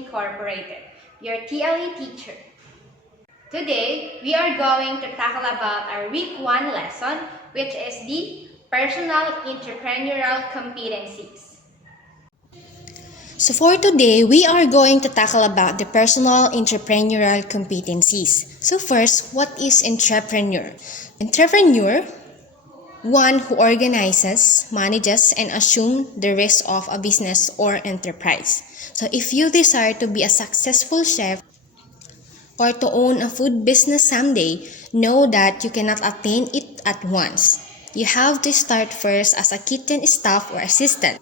Incorporated, your TLE teacher. Today, we are going to tackle about our week 1 lesson, which is the personal entrepreneurial competencies. So for today, we are going to tackle about the personal entrepreneurial competencies. So first, what is entrepreneur? Entrepreneur, one who organizes, manages, and assumes the risk of a business or enterprise. So if you desire to be a successful chef or to own a food business someday, know that you cannot attain it at once. You have to start first as a kitchen staff or assistant,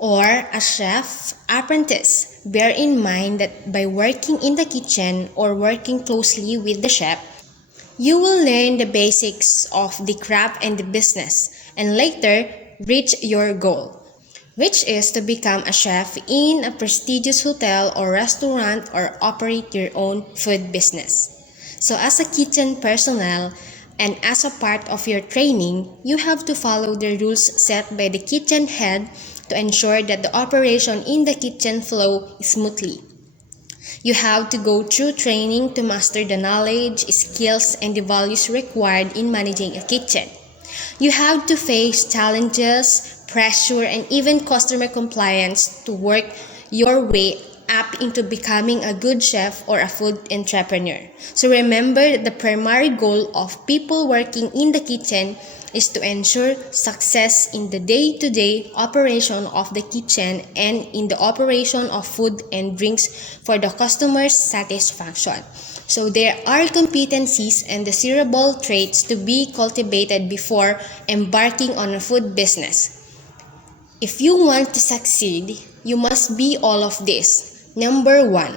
or a chef apprentice. Bear in mind that by working in the kitchen or working closely with the chef, you will learn the basics of the craft and the business and later reach your goal, which is to become a chef in a prestigious hotel or restaurant or operate your own food business. So as a kitchen personnel and as a part of your training, you have to follow the rules set by the kitchen head to ensure that the operation in the kitchen flow smoothly. You have to go through training to master the knowledge, skills, and the values required in managing a kitchen. You have to face challenges, pressure, and even customer compliance to work your way up into becoming a good chef or a food entrepreneur. So remember that the primary goal of people working in the kitchen is to ensure success in the day-to-day operation of the kitchen and in the operation of food and drinks for the customer's satisfaction. So there are competencies and desirable traits to be cultivated before embarking on a food business. If you want to succeed, you must be all of this. Number 1,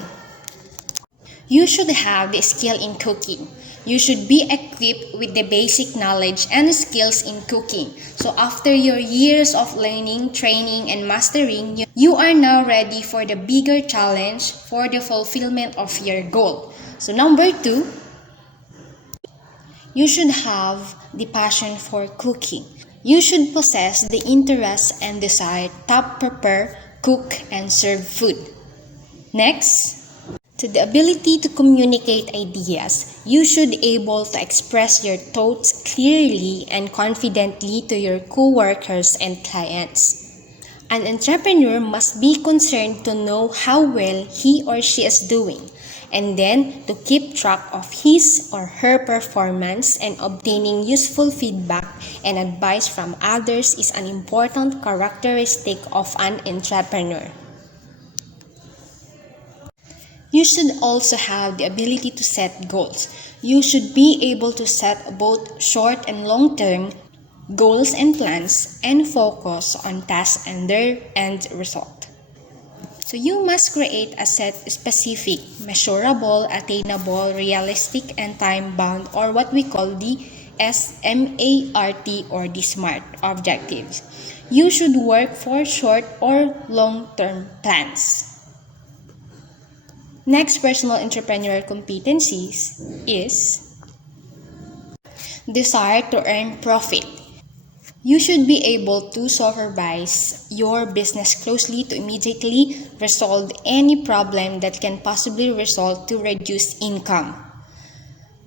you should have the skill in cooking. You should be equipped with the basic knowledge and skills in cooking. So after your years of learning, training, and mastering, you are now ready for the bigger challenge for the fulfillment of your goal. So number 2, you should have the passion for cooking. You should possess the interest and desire to prepare, cook, and serve food. Next, to the ability to communicate ideas, you should be able to express your thoughts clearly and confidently to your co-workers and clients. An entrepreneur must be concerned to know how well he or she is doing, and then to keep track of his or her performance, and obtaining useful feedback and advice from others is an important characteristic of an entrepreneur. You should also have the ability to set goals. You should be able to set both short and long-term goals and plans and focus on tasks and their end result. So you must create a set specific, measurable, attainable, realistic, and time-bound, or what we call the SMART or the SMART objectives. You should work for short or long-term plans. Next personal entrepreneurial competencies is desire to earn profit. You should be able to supervise your business closely to immediately resolve any problem that can possibly result to reduced income.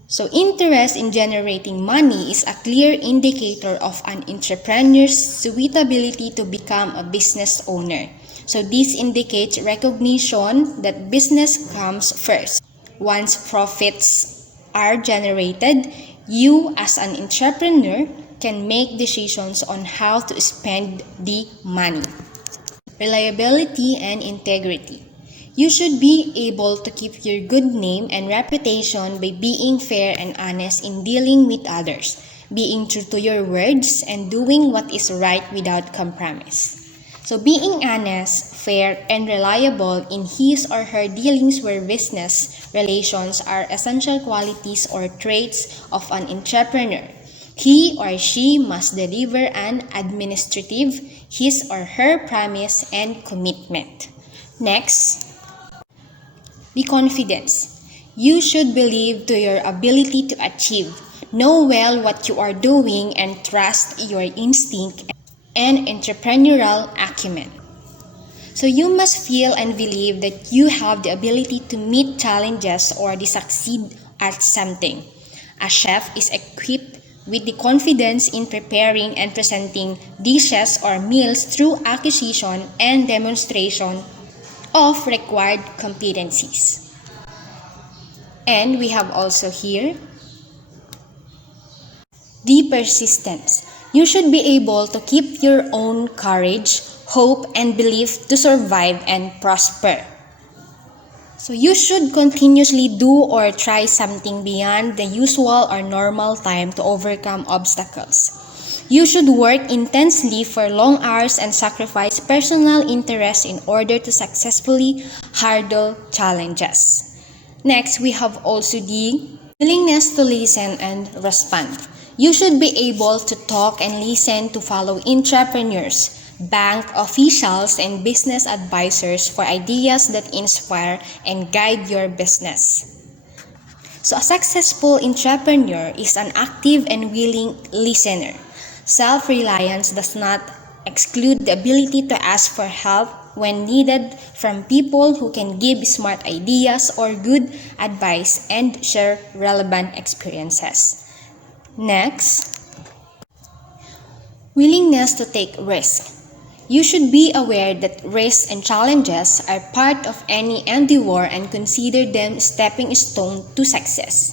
So interest in generating money is a clear indicator of an entrepreneur's suitability to become a business owner. So this indicates recognition that business comes first. Once profits are generated, you as an entrepreneur can make decisions on how to spend the money. Reliability and integrity. You should be able to keep your good name and reputation by being fair and honest in dealing with others, being true to your words, and doing what is right without compromise. So being honest, fair, and reliable in his or her dealings with business relations are essential qualities or traits of an entrepreneur. He or she must deliver an administrative, his or her promise and commitment. Next, the confidence. You should believe to your ability to achieve, know well what you are doing, and trust your instinct and entrepreneurial acumen. So you must feel and believe that you have the ability to meet challenges or to succeed at something. A chef is equipped with the confidence in preparing and presenting dishes or meals through acquisition and demonstration of required competencies. And we have also here the persistence. You should be able to keep your own courage, hope, and belief to survive and prosper. So you should continuously do or try something beyond the usual or normal time to overcome obstacles. You should work intensely for long hours and sacrifice personal interest in order to successfully hurdle challenges. Next, we have also the willingness to listen and respond. You should be able to talk and listen to fellow entrepreneurs, bank officials, and business advisors for ideas that inspire and guide your business. So a successful entrepreneur is an active and willing listener. Self-reliance does not exclude the ability to ask for help when needed from people who can give smart ideas or good advice and share relevant experiences. Next, willingness to take risks. You should be aware that risks and challenges are part of any endeavor and consider them stepping stone to success.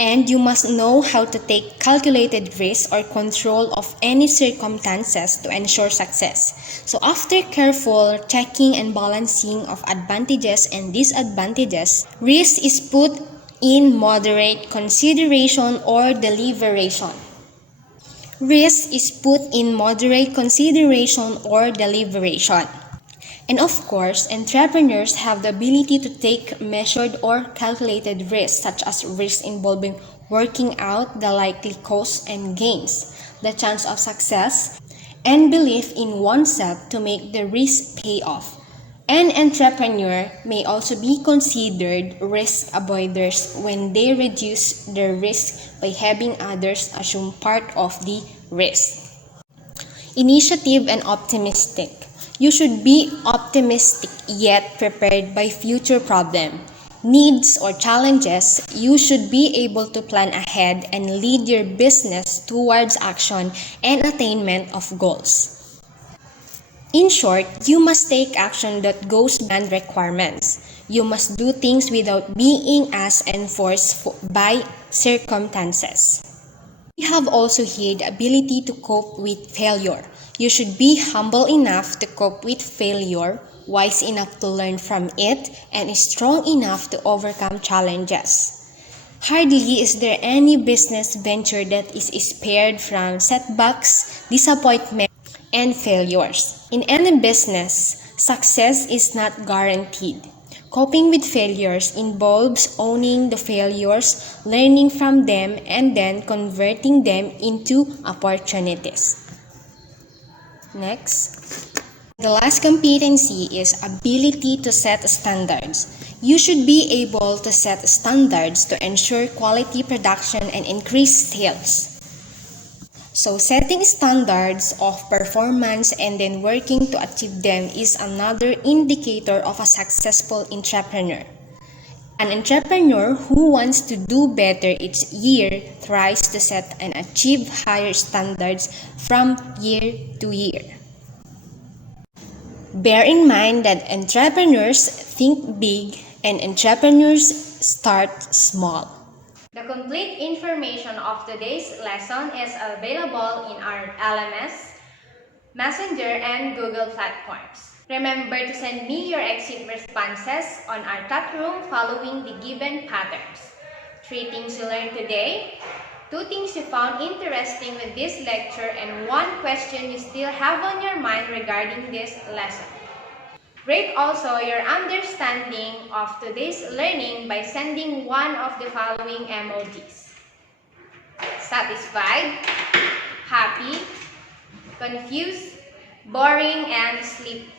And you must know how to take calculated risks or control of any circumstances to ensure success. So after careful checking and balancing of advantages and disadvantages, risk is put in moderate consideration or deliberation. Risk is put in moderate consideration or deliberation. And of course, entrepreneurs have the ability to take measured or calculated risks, such as risks involving working out the likely costs and gains, the chance of success, and belief in oneself to make the risk pay off. An entrepreneur may also be considered risk avoiders when they reduce their risk by having others assume part of the risk. Initiative and optimistic. You should be optimistic yet prepared by future problems, needs, or challenges. You should be able to plan ahead and lead your business towards action and attainment of goals. In short, you must take action that goes beyond requirements. You must do things without being asked and forced by circumstances. We have also here the ability to cope with failure. You should be humble enough to cope with failure, wise enough to learn from it, and strong enough to overcome challenges. Hardly is there any business venture that is spared from setbacks, disappointment, and failures. In any business, success is not guaranteed. Coping with failures involves owning the failures, learning from them, and then converting them into opportunities. Next. The last competency is ability to set standards. You should be able to set standards to ensure quality production and increase sales. So setting standards of performance and then working to achieve them is another indicator of a successful entrepreneur. An entrepreneur who wants to do better each year tries to set and achieve higher standards from year to year. Bear in mind that entrepreneurs think big and entrepreneurs start small. The complete information of today's lesson is available in our LMS, Messenger, and Google platforms. Remember to send me your exit responses on our chat room following the given patterns. 3 things you learned today, 2 things you found interesting with this lecture, and 1 question you still have on your mind regarding this lesson. Rate also your understanding of today's learning by sending one of the following emojis: satisfied, happy, confused, boring, and sleepy.